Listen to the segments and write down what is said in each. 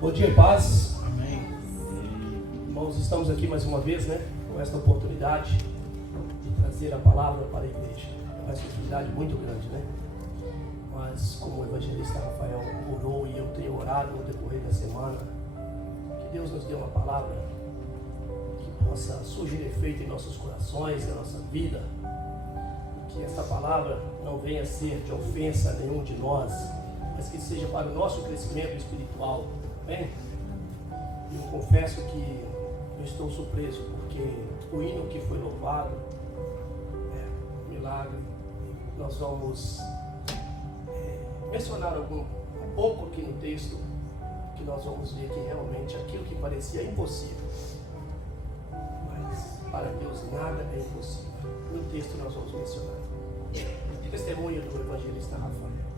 Bom dia e paz. Amém. Irmãos, estamos aqui mais uma vez, com esta oportunidade de trazer a palavra para a igreja. É uma responsabilidade muito grande, Mas como o evangelista Rafael orou e eu tenho orado no decorrer da semana, que Deus nos dê uma palavra que possa surgir efeito em nossos corações, na nossa vida, e que esta palavra não venha ser de ofensa a nenhum de nós, mas que seja para o nosso crescimento espiritual. Bem, eu confesso que eu estou surpreso, porque o hino que foi louvado é um milagre. Nós vamos mencionar um pouco aqui no texto, que nós vamos ver que realmente aquilo que parecia impossível, mas para Deus nada é impossível. No texto nós vamos mencionar o testemunho do evangelista Rafael.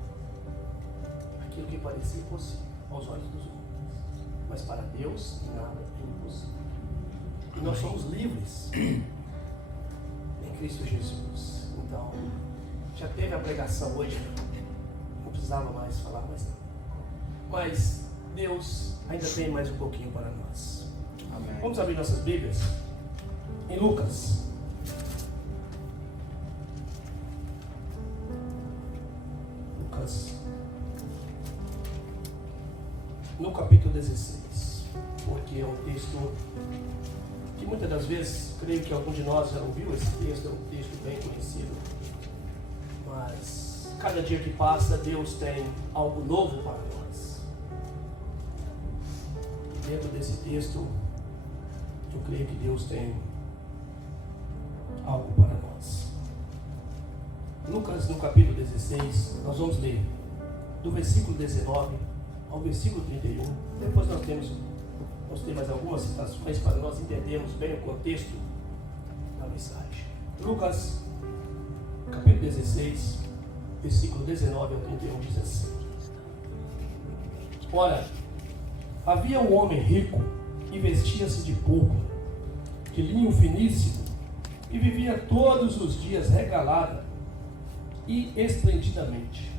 Aquilo que parecia impossível aos olhos dos homens, mas para Deus nada é impossível. E nós somos livres em Cristo Jesus. Então, já teve a pregação hoje, não precisava mais falar mais nada. Mas Deus ainda tem mais um pouquinho para nós. Amém. Vamos abrir nossas Bíblias em Lucas. No capítulo 16, porque é um texto que muitas das vezes, creio que algum de nós já ouviu esse texto, é um texto bem conhecido, mas cada dia que passa, Deus tem algo novo para nós. E dentro desse texto, eu creio que Deus tem algo para nós. Lucas, no capítulo 16, nós vamos ler do versículo 19 ao versículo 31. Depois nós temos mais algumas citações para nós entendermos bem o contexto da mensagem. Lucas, capítulo 16, versículo 19 ao 31, diz assim: Ora, havia um homem rico e vestia-se de púrpura, de linho finíssimo, e vivia todos os dias regalada e esplendidamente.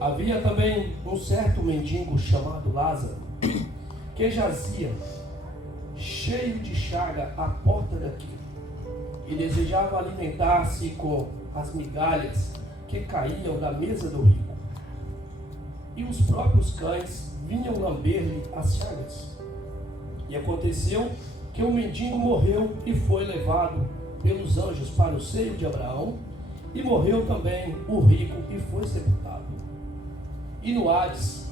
Havia também um certo mendigo chamado Lázaro, que jazia, cheio de chaga, à porta daquilo, e desejava alimentar-se com as migalhas que caíam da mesa do rico. E os próprios cães vinham lamber-lhe as chagas. E aconteceu que o mendigo morreu e foi levado pelos anjos para o seio de Abraão, e morreu também o rico e foi sepultado. E no Hades,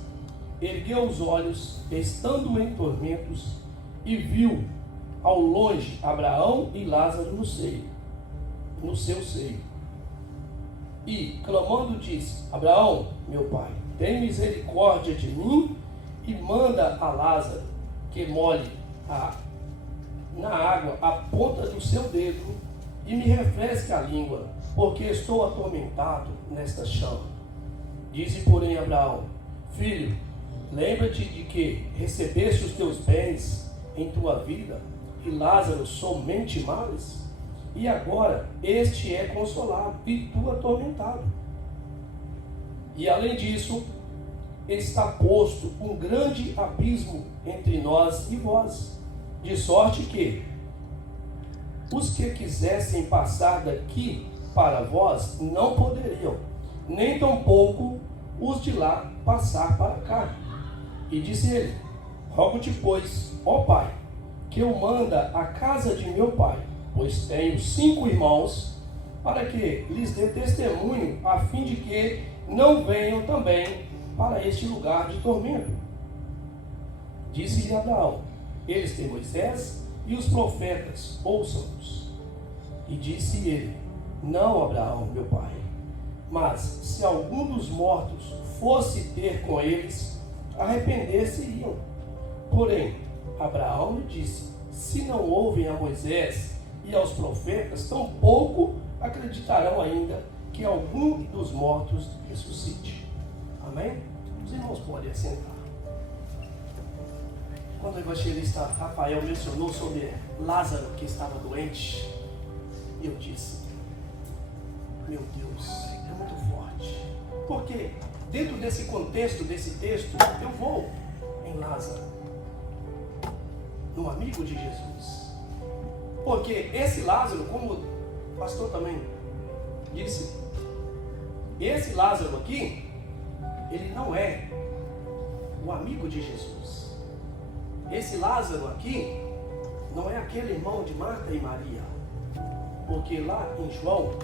ergueu os olhos, estando em tormentos, e viu ao longe Abraão e Lázaro no seu seio. E, clamando, disse: Abraão, meu pai, tem misericórdia de mim, e manda a Lázaro que molhe na água a ponta do seu dedo, e me refresque a língua, porque estou atormentado nesta chama. Disse, porém, Abraão: Filho, lembra-te de que recebeste os teus bens em tua vida, e Lázaro somente males? E agora este é consolado, e tu atormentado. E além disso, está posto um grande abismo entre nós e vós, de sorte que os que quisessem passar daqui para vós não poderiam, nem tampouco os de lá passar para cá. E disse ele: Rogo-te, pois, ó pai, que eu manda à casa de meu pai, pois tenho 5 irmãos, para que lhes dê testemunho, a fim de que não venham também para este lugar de tormento. Disse-lhe Abraão: Eles têm Moisés e os profetas, ouçam-nos. E disse ele: Não, Abraão, meu pai, mas se algum dos mortos fosse ter com eles, arrepender-se-iam. Porém, Abraão lhe disse: Se não ouvem a Moisés e aos profetas, tampouco acreditarão ainda que algum dos mortos ressuscite. Amém? Os irmãos podem assentar. Quando o evangelista Rafael mencionou sobre Lázaro que estava doente, eu disse: meu Deus, é muito forte. Porque dentro desse contexto, desse texto, eu vou em Lázaro. no amigo de Jesus. Porque esse Lázaro, como o pastor também disse, esse Lázaro aqui, ele não é o amigo de Jesus. Esse Lázaro aqui não é aquele irmão de Marta e Maria. Porque lá em João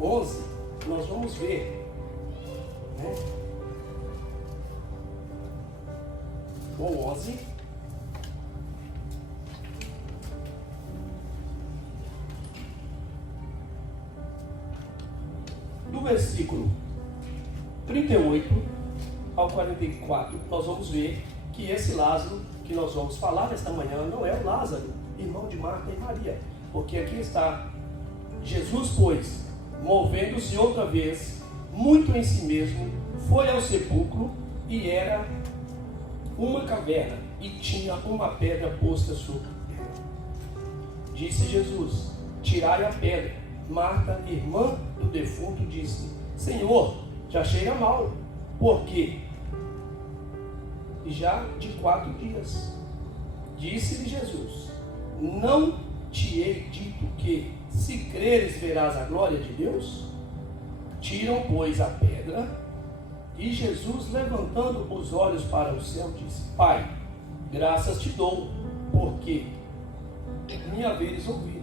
11, nós vamos ver, né? João 11, do versículo 38 ao 44, nós vamos ver que esse Lázaro que nós vamos falar nesta manhã não é o Lázaro, irmão de Marta e Maria. Porque aqui está: Jesus, pois, movendo-se outra vez, muito em si mesmo, foi ao sepulcro, e era uma caverna, e tinha uma pedra posta sobre ela. Disse Jesus: tirai a pedra. Marta, irmã do defunto, disse: Senhor, já cheira mal, porque já de 4 dias. Disse-lhe Jesus: não te hei dito que, se creres, verás a glória de Deus? Tiram, pois, a pedra. E Jesus, levantando os olhos para o céu, disse: Pai, graças te dou, porque me haveres ouvido.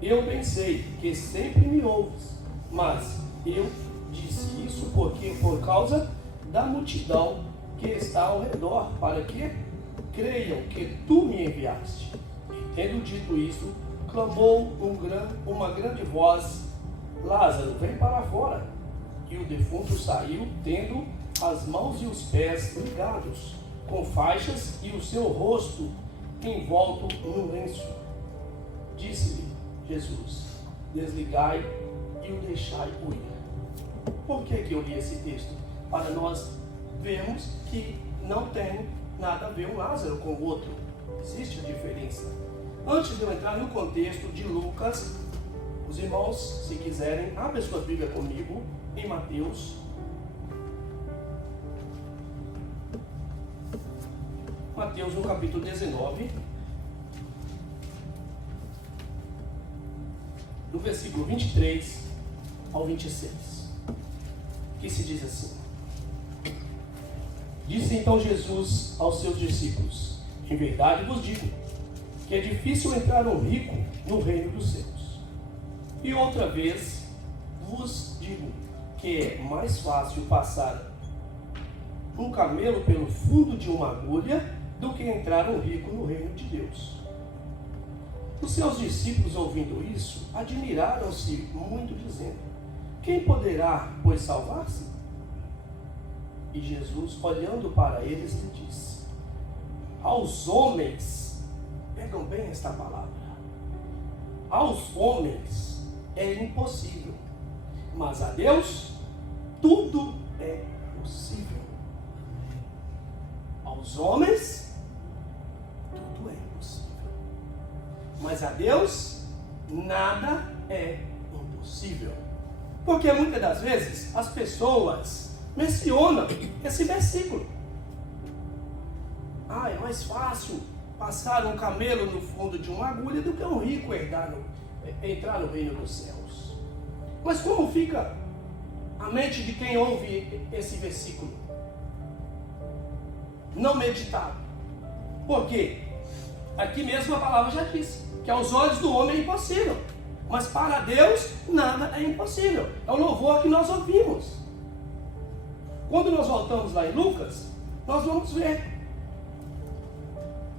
Eu bem sei que sempre me ouves, mas eu disse isso porque por causa da multidão que está ao redor, para que creiam que tu me enviaste. E tendo dito isso, clamou uma grande voz: Lázaro, vem para fora. E o defunto saiu, tendo as mãos e os pés ligados com faixas e o seu rosto envolto num lenço. Disse-lhe Jesus: desligai e o deixai ir. Por que eu li esse texto? Para nós vermos que não tem nada a ver um Lázaro com o outro. Existe a diferença. Antes de eu entrar no contexto de Lucas, os irmãos, se quiserem, abrem sua Bíblia comigo em Mateus. Mateus, no capítulo 19, do versículo 23 ao 26, que se diz assim: Disse então Jesus aos seus discípulos: em verdade vos digo, que é difícil entrar um rico no reino dos céus. E outra vez vos digo, que é mais fácil passar um camelo pelo fundo de uma agulha do que entrar um rico no reino de Deus. Os seus discípulos, ouvindo isso, admiraram-se muito, dizendo: quem poderá, pois, salvar-se? E Jesus, olhando para eles, lhe disse: aos homens, pegam bem esta palavra, aos homens é impossível, mas a Deus tudo é possível. Aos homens tudo é impossível, mas a Deus nada é impossível. Porque muitas das vezes as pessoas mencionam esse versículo: é mais fácil passar um camelo no fundo de uma agulha do que um rico entrar no reino dos céus. Mas como fica a mente de quem ouve esse versículo? Não meditado. Por quê? Aqui mesmo a palavra já disse que aos olhos do homem é impossível, mas para Deus nada é impossível. É o louvor que nós ouvimos. Quando nós voltamos lá em Lucas, nós vamos ver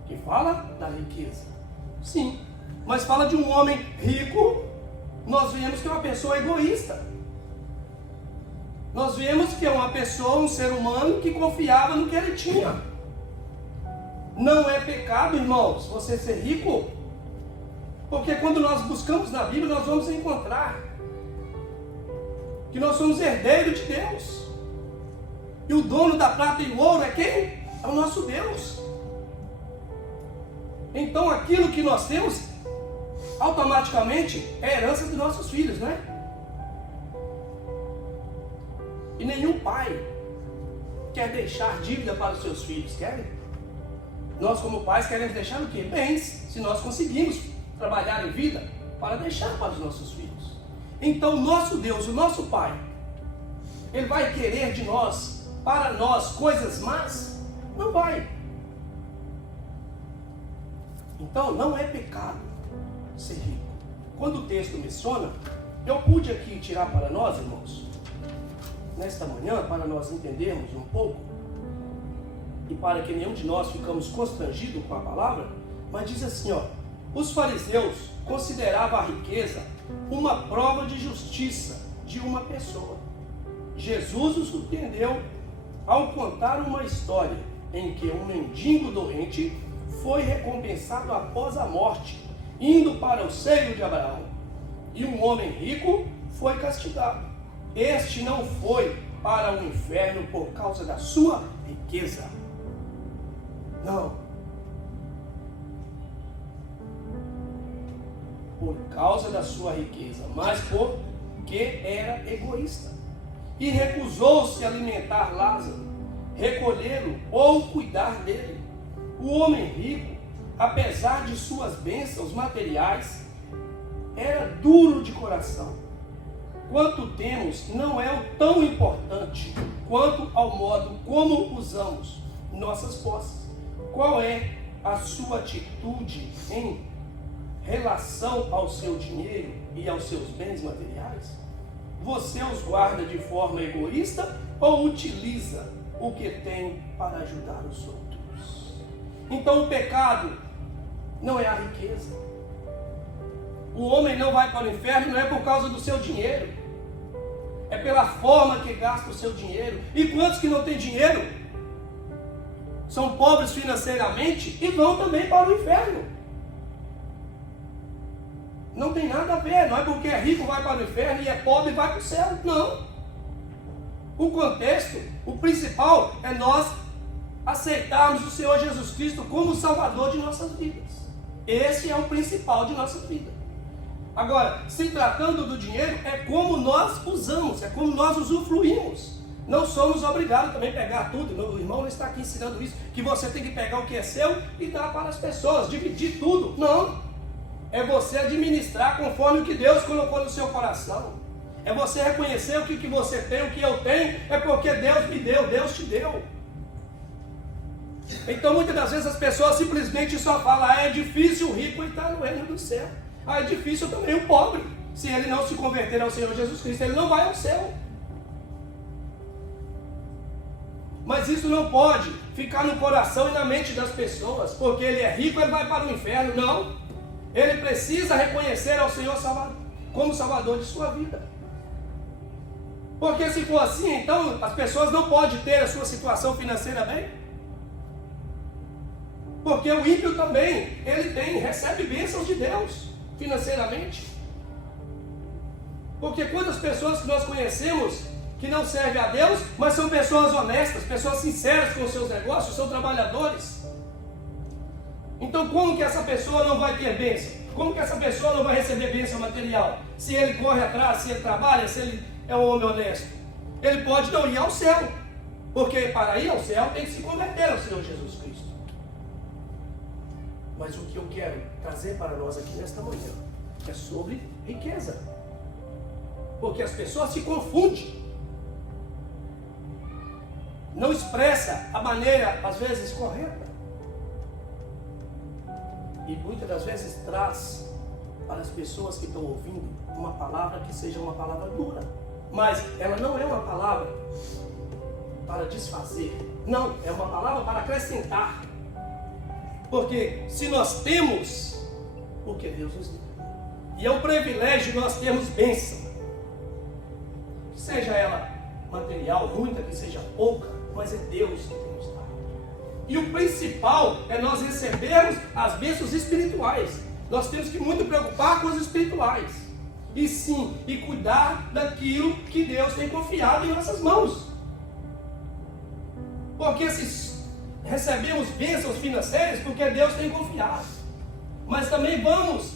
que fala da riqueza, sim, mas fala de um homem rico. Nós vemos que é uma pessoa egoísta. Nós vemos que é uma pessoa, um ser humano que confiava no que ele tinha. Não é pecado, irmãos, você ser rico, porque quando nós buscamos na Bíblia, nós vamos encontrar que nós somos herdeiros de Deus. E o dono da prata e o ouro é quem? É o nosso Deus. Então aquilo que nós temos, automaticamente é herança dos nossos filhos, né? E nenhum pai quer deixar dívida para os seus filhos, querem? Nós, como pais, queremos deixar o quê? Bens, se nós conseguimos trabalhar em vida para deixar para os nossos filhos. Então, nosso Deus, o nosso Pai, Ele vai querer de nós, para nós, coisas más? Não vai. Então, não é pecado ser rico. Quando o texto menciona, eu pude aqui tirar para nós, irmãos, nesta manhã, para nós entendermos um pouco, e para que nenhum de nós ficamos constrangidos com a palavra, mas diz assim, ó, os fariseus consideravam a riqueza uma prova de justiça de uma pessoa. Jesus os surpreendeu ao contar uma história em que um mendigo doente foi recompensado após a morte, indo para o seio de Abraão, e um homem rico foi castigado. Este não foi para o inferno por causa da sua riqueza. Não. Por causa da sua riqueza, mas porque era egoísta. E recusou-se a alimentar Lázaro, recolhê-lo ou cuidar dele. O homem rico, apesar de suas bênçãos materiais, era duro de coração. Quanto temos não é o tão importante quanto ao modo como usamos nossas posses. Qual é a sua atitude em relação ao seu dinheiro e aos seus bens materiais? Você os guarda de forma egoísta ou utiliza o que tem para ajudar os outros? Então o pecado não é a riqueza. O homem não vai para o inferno não é por causa do seu dinheiro. É pela forma que gasta o seu dinheiro. E quantos que não têm dinheiro são pobres financeiramente e vão também para o inferno? Não tem nada a ver. Não é porque é rico vai para o inferno e é pobre vai para o céu. Não. O contexto, o principal é nós aceitarmos o Senhor Jesus Cristo como o Salvador de nossas vidas. Esse é o principal de nossa vida. Agora, se tratando do dinheiro, é como nós usamos, é como nós usufruímos. Não somos obrigados também a pegar tudo. Meu irmão não está aqui ensinando isso, que você tem que pegar o que é seu e dar para as pessoas, dividir tudo. Não. É você administrar conforme o que Deus colocou no seu coração. É você reconhecer o que você tem, o que eu tenho, é porque Deus me deu, Deus te deu. Então muitas das vezes as pessoas simplesmente só falam, é difícil o rico entrar no reino do céu. É difícil também o pobre. Se ele não se converter ao Senhor Jesus Cristo, ele não vai ao céu. Mas isso não pode ficar no coração e na mente das pessoas, porque ele é rico, ele vai para o inferno. Não. Ele precisa reconhecer ao Senhor como Salvador de sua vida. Porque se for assim, então as pessoas não podem ter a sua situação financeira bem. Porque o ímpio também, recebe bênçãos de Deus financeiramente. Porque quantas pessoas que nós conhecemos que não servem a Deus, mas são pessoas honestas, pessoas sinceras com os seus negócios, são trabalhadores. Então como que essa pessoa não vai ter bênção? Como que essa pessoa não vai receber bênção material? Se ele corre atrás, se ele trabalha, se ele é um homem honesto. Ele pode não ir ao céu, porque para ir ao céu tem que se converter ao Senhor Jesus Cristo. Mas o que eu quero trazer para nós aqui nesta manhã é sobre riqueza. Porque as pessoas se confundem. Não expressa a maneira, às vezes, correta. E muitas das vezes traz para as pessoas que estão ouvindo uma palavra que seja uma palavra dura. Mas ela não é uma palavra para desfazer. Não, é uma palavra para acrescentar. Porque se nós temos, porque Deus nos deu. E é um privilégio nós termos bênção. Seja ela material, muita que seja pouca, mas é Deus que nos dá. E o principal é nós recebermos as bênçãos espirituais. Nós temos que muito preocupar com os espirituais. E sim, e cuidar daquilo que Deus tem confiado em nossas mãos. Porque se recebemos bênçãos financeiras, porque Deus tem confiado. Mas também vamos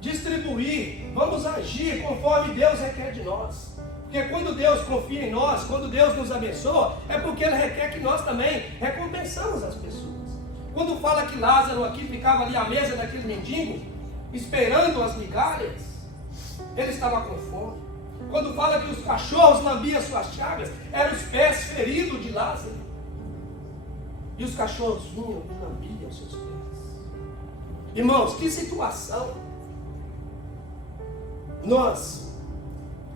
distribuir, vamos agir conforme Deus requer de nós. Porque quando Deus confia em nós, quando Deus nos abençoa, é porque Ele requer que nós também recompensamos as pessoas. Quando Quando fala que Lázaro aqui ficava ali à mesa daquele mendigo, esperando as migalhas, ele estava com fome. Quando fala que os cachorros lambiam suas chagas, eram os pés feridos de Lázaro. E os cachorros vinham e lambiam seus pés. Irmãos, que situação. Nós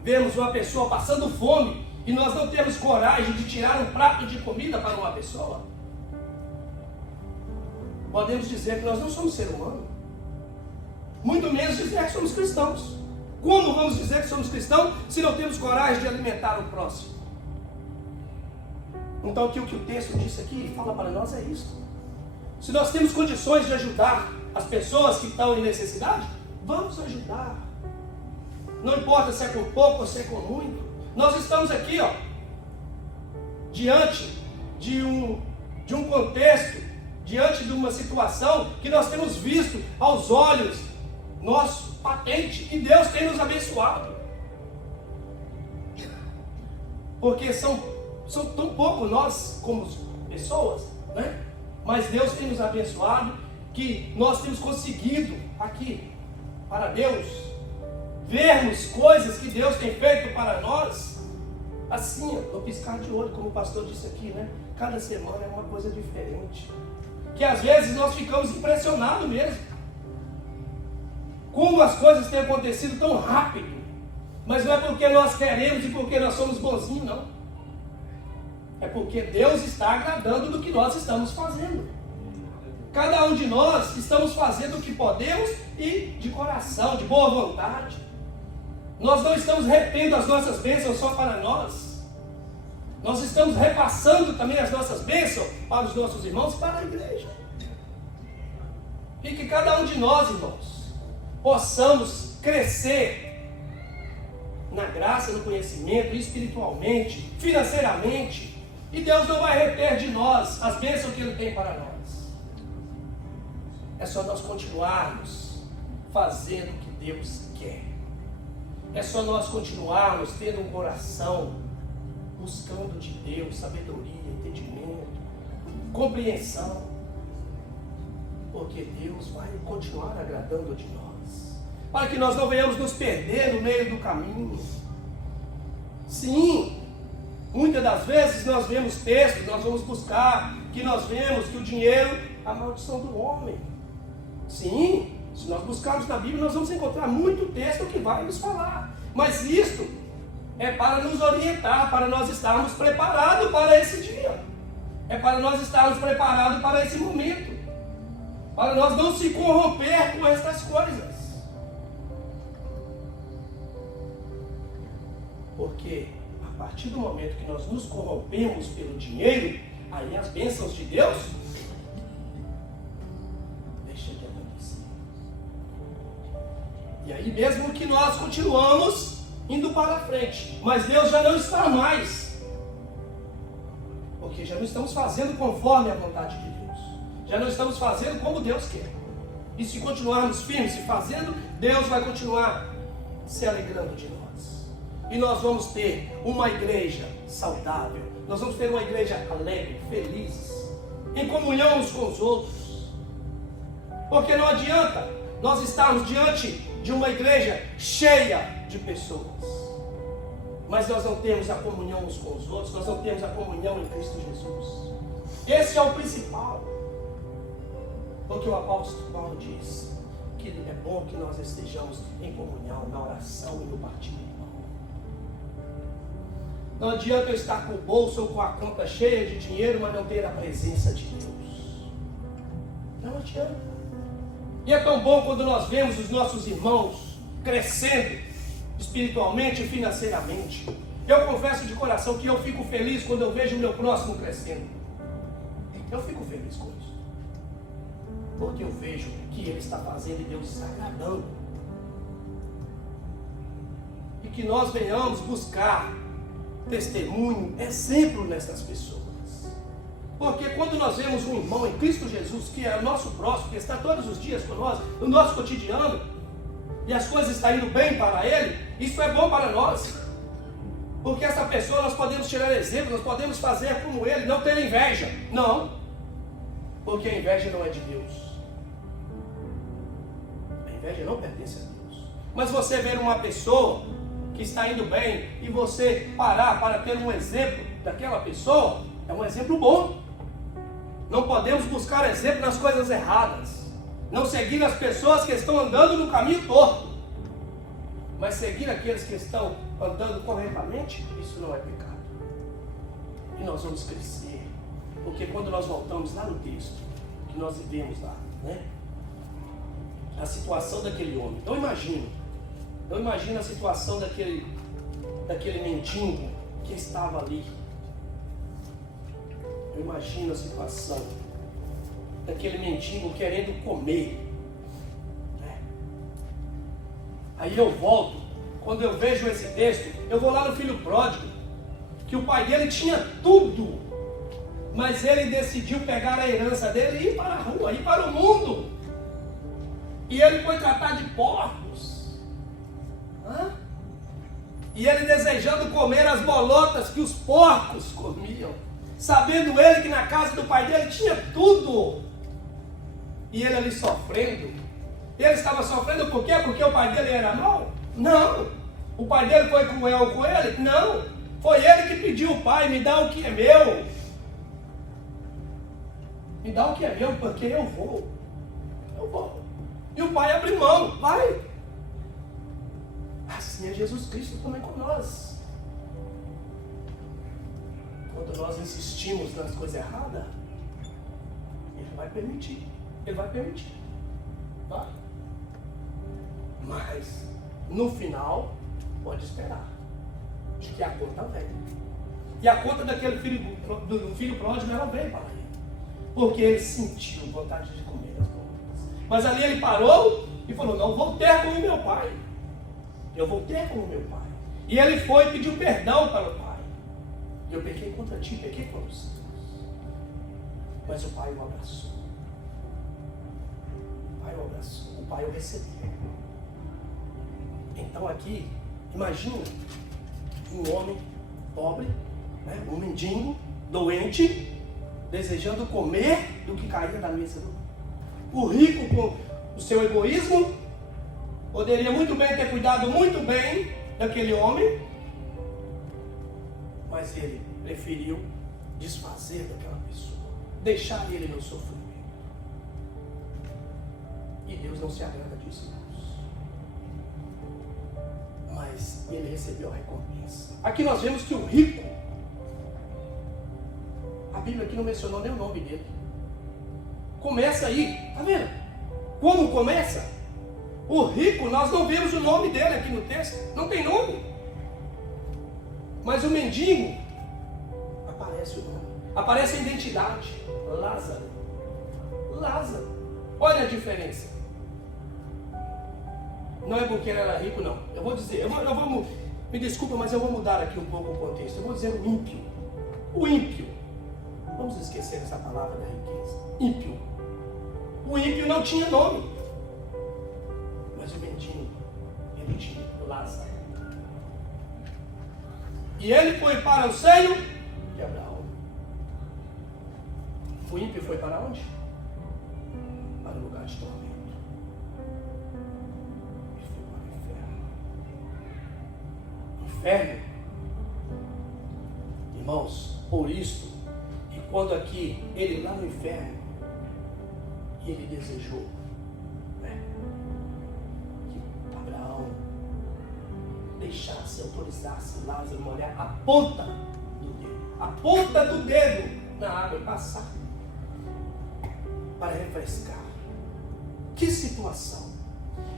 vemos uma pessoa passando fome e nós não temos coragem de tirar um prato de comida para uma pessoa. Podemos dizer que nós não somos ser humano. Muito menos dizer que somos cristãos. Como vamos dizer que somos cristãos se não temos coragem de alimentar o próximo? Então o que o texto disse aqui fala para nós é isso. Se nós temos condições de ajudar as pessoas que estão em necessidade, vamos ajudar. Não importa se é com pouco ou se é com muito. Nós estamos aqui, diante de um contexto, diante de uma situação que nós temos visto aos olhos nosso patente, que Deus tem nos abençoado. Porque são tão pouco nós como pessoas, né? Mas Deus tem nos abençoado, que nós temos conseguido aqui, para Deus, vermos coisas que Deus tem feito para nós, assim, no piscar de olho, como o pastor disse aqui, né? Cada semana é uma coisa diferente, que às vezes nós ficamos impressionados mesmo, como as coisas têm acontecido tão rápido, mas não é porque nós queremos e porque nós somos bonzinhos, não. É porque Deus está agradando do que nós estamos fazendo. Cada um de nós estamos fazendo o que podemos e de coração, de boa vontade. Nós não estamos retendo as nossas bênçãos só para nós. Nós estamos repassando também as nossas bênçãos para os nossos irmãos, para a igreja. E que cada um de nós, irmãos, possamos crescer na graça, no conhecimento, espiritualmente, financeiramente. E Deus não vai reter de nós as bênçãos que Ele tem para nós. É só nós continuarmos fazendo o que Deus quer. É só nós continuarmos tendo um coração buscando de Deus sabedoria, entendimento, compreensão. Porque Deus vai continuar agradando de nós. Para que nós não venhamos nos perder no meio do caminho. Sim, muitas das vezes nós vemos textos, nós vamos buscar, que nós vemos que o dinheiro é a maldição do homem. Sim, se nós buscarmos na Bíblia, nós vamos encontrar muito texto que vai nos falar. Mas isto é para nos orientar, para nós estarmos preparados para esse dia. É para nós estarmos preparados para esse momento. Para nós não se corromper com estas coisas. Porque a partir do momento que nós nos corrompemos pelo dinheiro, aí as bênçãos de Deus deixam de acontecer. E aí mesmo que nós continuamos indo para frente, mas Deus já não está mais. Porque já não estamos fazendo conforme a vontade de Deus. Já não estamos fazendo como Deus quer. E se continuarmos firmes e fazendo, Deus vai continuar se alegrando de nós. E nós vamos ter uma igreja saudável. Nós vamos ter uma igreja alegre, feliz, em comunhão uns com os outros. Porque não adianta nós estarmos diante de uma igreja cheia de pessoas, mas nós não temos a comunhão uns com os outros, nós não temos a comunhão em Cristo Jesus. Esse é o principal. Porque o apóstolo Paulo diz que é bom que nós estejamos em comunhão, na oração e no partilho do pão. Não adianta eu estar com o bolso ou com a conta cheia de dinheiro, mas não ter a presença de Deus. Não adianta. E é tão bom quando nós vemos os nossos irmãos crescendo espiritualmente e financeiramente. Eu confesso de coração que eu fico feliz quando eu vejo o meu próximo crescendo. Eu fico feliz com isso. Porque eu vejo que Ele está fazendo e Deus está agradando. E que nós venhamos buscar testemunho, exemplo nessas pessoas. Porque quando nós vemos um irmão em Cristo Jesus, que é o nosso próximo, que está todos os dias conosco, no nosso cotidiano, e as coisas estão indo bem para ele, isso é bom para nós. Porque essa pessoa nós podemos tirar exemplo, nós podemos fazer como ele, não ter inveja. Não. Porque a inveja não é de Deus. A inveja não pertence a Deus. Mas você ver uma pessoa que está indo bem e você parar para ter um exemplo daquela pessoa, é um exemplo bom. Não podemos buscar exemplo nas coisas erradas. Não seguir as pessoas que estão andando no caminho torto. Mas seguir aqueles que estão andando corretamente, isso não é pecado. E nós vamos crescer. Porque quando nós voltamos lá no texto, que nós vivemos lá, né? A situação daquele homem. Eu imagino a situação daquele mendigo que estava ali. Eu imagino a situação daquele mendigo querendo comer. Né? Aí eu volto, quando eu vejo esse texto, eu vou lá no filho pródigo, que o pai dele tinha tudo, mas ele decidiu pegar a herança dele e ir para a rua, ir para o mundo. E ele foi tratar de porcos. E ele desejando comer as bolotas que os porcos comiam, sabendo ele que na casa do pai dele tinha tudo. E ele ali sofrendo. Ele estava sofrendo por quê? Porque o pai dele era mau? Não. O pai dele foi cruel com ele? Não. Foi ele que pediu: pai, me dá o que é meu. Me dá o que é meu, porque eu vou. E o pai abre mão, vai. Assim é Jesus Cristo também com nós. Quando nós insistimos nas coisas erradas, Ele vai permitir. Vai. Mas, no final, pode esperar. Que a conta vem. E a conta daquele filho pródigo, ela veio para ele. Porque ele sentiu vontade de comer as bolotas. Mas ali ele parou e falou: não, vou ter com o meu pai. Eu vou ter com o meu pai. E ele foi e pediu perdão para o pai. Eu pequei contra ti, pequei contra os seus. Mas o pai o abraçou. O pai o recebeu. Então aqui, imagina um homem pobre, né, um mendigo, doente, desejando comer do que caía da mesa do o rico, com o seu egoísmo, poderia muito bem ter cuidado muito bem daquele homem, mas ele preferiu desfazer daquela pessoa, deixar ele no sofrimento. E Deus não se agrada disso, irmãos. Mas ele recebeu a recompensa. Aqui nós vemos que o rico, a Bíblia aqui não mencionou nem o nome dele. Começa aí, tá vendo? Como começa? O rico, nós não vemos o nome dele aqui no texto, não tem nome. Mas o mendigo, aparece o nome, aparece a identidade: Lázaro. Olha a diferença. Não é porque ele era rico, não. Eu vou dizer, me desculpa, mas eu vou mudar aqui um pouco o contexto. Eu vou dizer o ímpio. O ímpio. Vamos esquecer essa palavra da riqueza. Ímpio. O ímpio não tinha nome. Mas o mendigo, ele tinha: Lázaro. E ele foi para o seio de Abraão. O ímpio foi para onde? Para o lugar de tormento. Ele foi para o inferno. Irmãos, por isso, e quando aqui, ele lá no inferno, ele desejou, né, que Abraão deixasse, autorizasse Lázaro molhar a ponta do dedo na água e passar para refrescar. Que situação!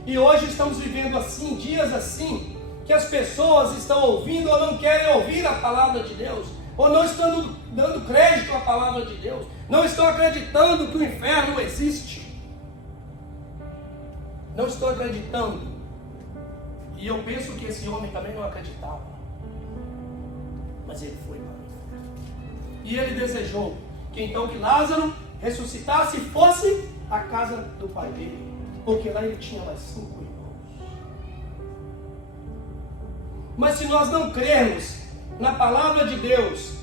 E hoje estamos vivendo assim, dias assim, que as pessoas estão ouvindo ou não querem ouvir a palavra de Deus, ou não estão dando crédito à palavra de Deus, não estão acreditando que o inferno existe, não estão acreditando. E eu penso que esse homem também não acreditava, mas ele foi para o inferno. E ele desejou que então que Lázaro ressuscitasse e fosse à casa do pai dele, porque lá ele tinha mais 5 irmãos. Mas se nós não crermos na palavra de Deus,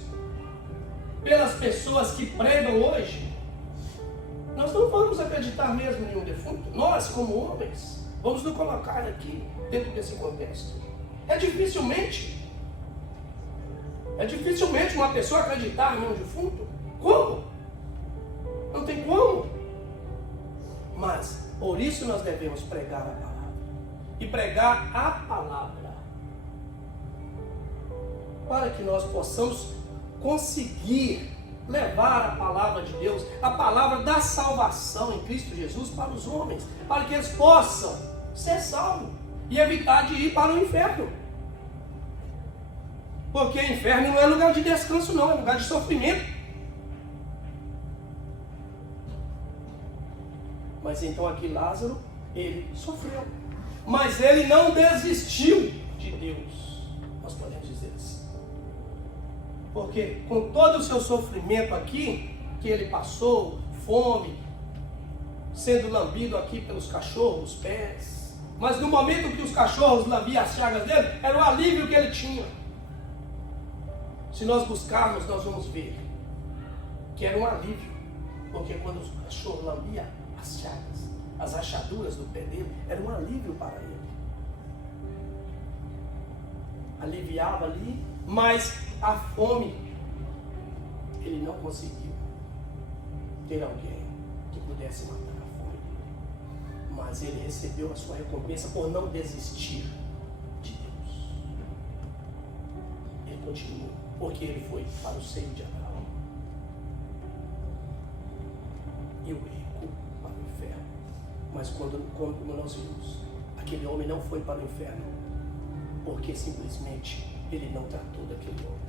pelas pessoas que pregam hoje, Nós não vamos acreditar mesmo em um defunto. Nós, como homens, vamos nos colocar aqui dentro desse contexto. É dificilmente uma pessoa acreditar em um defunto. Como? Não tem como. Mas, por isso nós devemos pregar a palavra. E pregar a palavra. Para que nós possamos conseguir levar a palavra de Deus, a palavra da salvação em Cristo Jesus para os homens. Para que eles possam ser salvos e evitar de ir para o inferno. Porque o inferno não é lugar de descanso não, é lugar de sofrimento. Mas então aqui Lázaro, ele sofreu. Mas ele não desistiu de Deus. Nós podemos dizer assim. Porque com todo o seu sofrimento aqui, que ele passou, fome, sendo lambido aqui pelos cachorros, os pés. Mas no momento que os cachorros lambiam as chagas dele, era o alívio que ele tinha. Se nós buscarmos, nós vamos ver que era um alívio. Porque quando os cachorros lambiam as chagas, as rachaduras do pé dele, era um alívio para ele. Aliviava ali, mas a fome, ele não conseguiu ter alguém que pudesse matar a fome. Mas ele recebeu a sua recompensa por não desistir de Deus. Ele continuou, porque ele foi para o seio de Abraão. E o rico para o inferno. Mas como nós vimos, aquele homem não foi para o inferno, porque simplesmente ele não tratou daquele homem.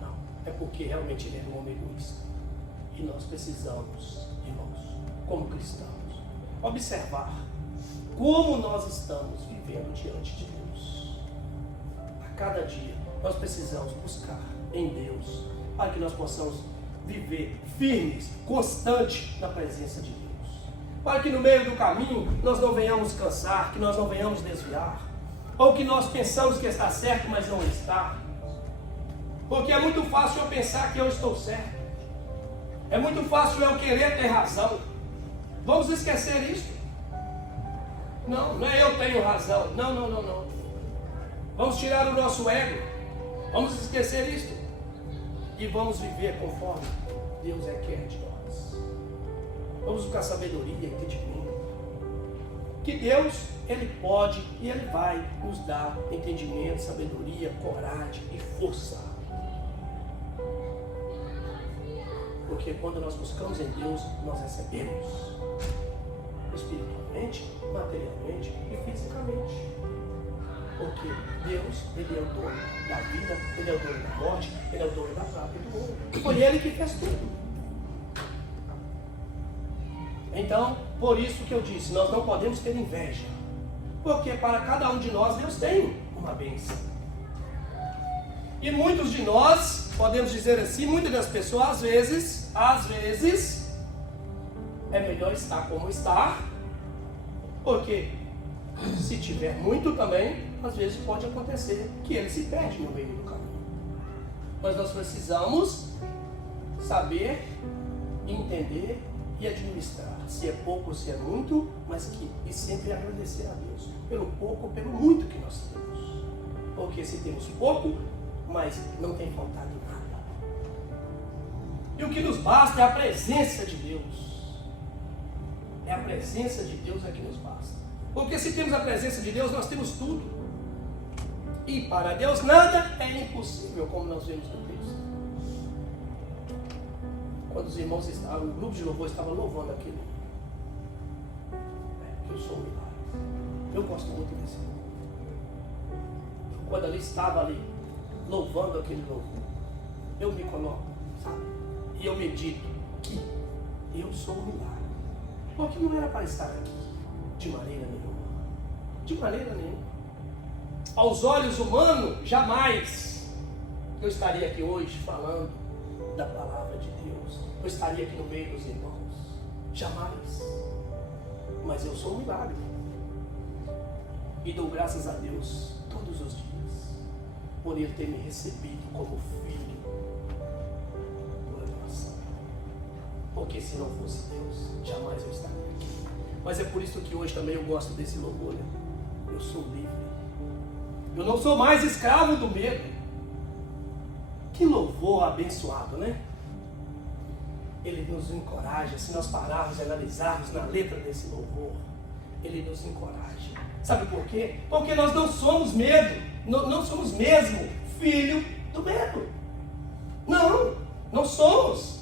Não, é porque realmente ele era um homem egoísta. E nós precisamos, irmãos, como cristãos, observar como nós estamos vivendo diante de Deus. A cada dia nós precisamos buscar em Deus, para que nós possamos viver firmes, constantes na presença de Deus. Para que no meio do caminho nós não venhamos cansar, que nós não venhamos desviar. Ou que nós pensamos que está certo, mas não está. Porque é muito fácil eu pensar que eu estou certo. É muito fácil eu querer ter razão. Vamos esquecer isso? Não é eu tenho razão. Não. Vamos tirar o nosso ego. Vamos esquecer isso. E vamos viver conforme Deus quer de nós. Vamos buscar sabedoria, entendimento. Que Deus, Ele pode e Ele vai nos dar entendimento, sabedoria, coragem e força. Porque quando nós buscamos em Deus, nós recebemos espiritualmente, materialmente e fisicamente. Porque Deus, Ele é o dono da vida, Ele é o dono da morte, Ele é o dono da prata e do ouro. Foi Ele que fez tudo. Então, por isso que eu disse, nós não podemos ter inveja. Porque para cada um de nós, Deus tem uma bênção. E muitos de nós, podemos dizer assim, muitas das pessoas, às vezes, é melhor estar como está. Porque se tiver muito também, às vezes pode acontecer que ele se perde no meio do caminho. Mas nós precisamos saber, entender e administrar. Se é pouco ou se é muito, mas e sempre agradecer a Deus pelo pouco ou pelo muito que nós temos. Porque se temos pouco, mas não tem faltado nada. E o que nos basta é a presença de Deus. É a presença de Deus que nos basta. Porque se temos a presença de Deus, nós temos tudo. E para Deus nada é impossível, como nós vemos no texto. Quando os irmãos estavam, o grupo de louvor estava louvando aquele. Eu sou um milagre. Eu gosto muito desse louvor. Quando ele estava ali, louvando aquele louvor, eu me coloco, sabe? E eu medito que eu sou um milagre. Porque não era para estar aqui. De maneira nenhuma. De maneira nenhuma. Aos olhos humanos, jamais eu estaria aqui hoje falando da palavra de Deus. Eu estaria aqui no meio dos irmãos. Jamais. Mas eu sou um milagre. E dou graças a Deus todos os dias por Ele ter me recebido como filho do coração. Porque se não fosse Deus, Mas é por isso que hoje também eu gosto desse louvor, né? Eu sou livre. Eu não sou mais escravo do medo. Que louvor abençoado, né? Ele nos encoraja. Se nós pararmos e analisarmos na letra desse louvor, ele nos encoraja. Sabe por quê? Porque nós não somos medo. Não somos mesmo filho do medo. Não somos.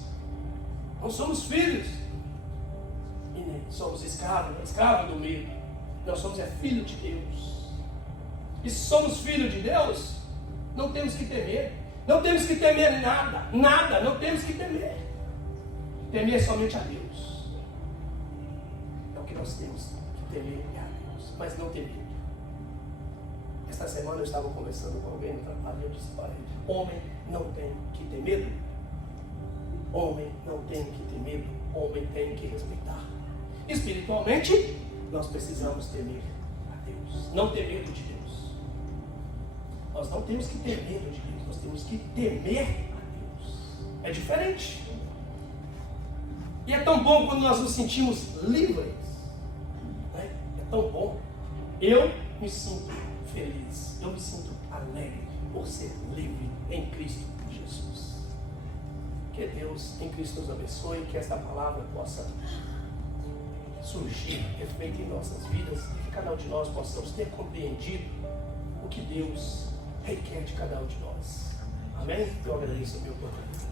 Não somos filhos. E nem somos escravos do medo. Nós somos filho de Deus. E se somos filhos de Deus, não temos que temer. Não temos que temer nada. Nada, não temos que temer. Temer somente a Deus. É o que nós temos que temer a Deus. Mas não temer. Esta semana eu estava conversando com alguém no trabalho e eu disse para ele: homem não tem que ter medo. Homem não tem que ter medo. Homem tem que respeitar. Espiritualmente, nós precisamos temer a Deus. Não ter medo de Deus. Nós não temos que ter medo de Deus. Nós temos que temer a Deus. É diferente. E é tão bom quando nós nos sentimos livres. Né? É tão bom. Eu me sinto feliz. Eu me sinto alegre por ser livre em Cristo Jesus. Que Deus em Cristo nos abençoe. Que esta palavra possa surgir, efeito em nossas vidas. E que cada um de nós possamos ter compreendido o que Deus requer de cada um de nós. Amém? Eu agradeço a minha oportunidade.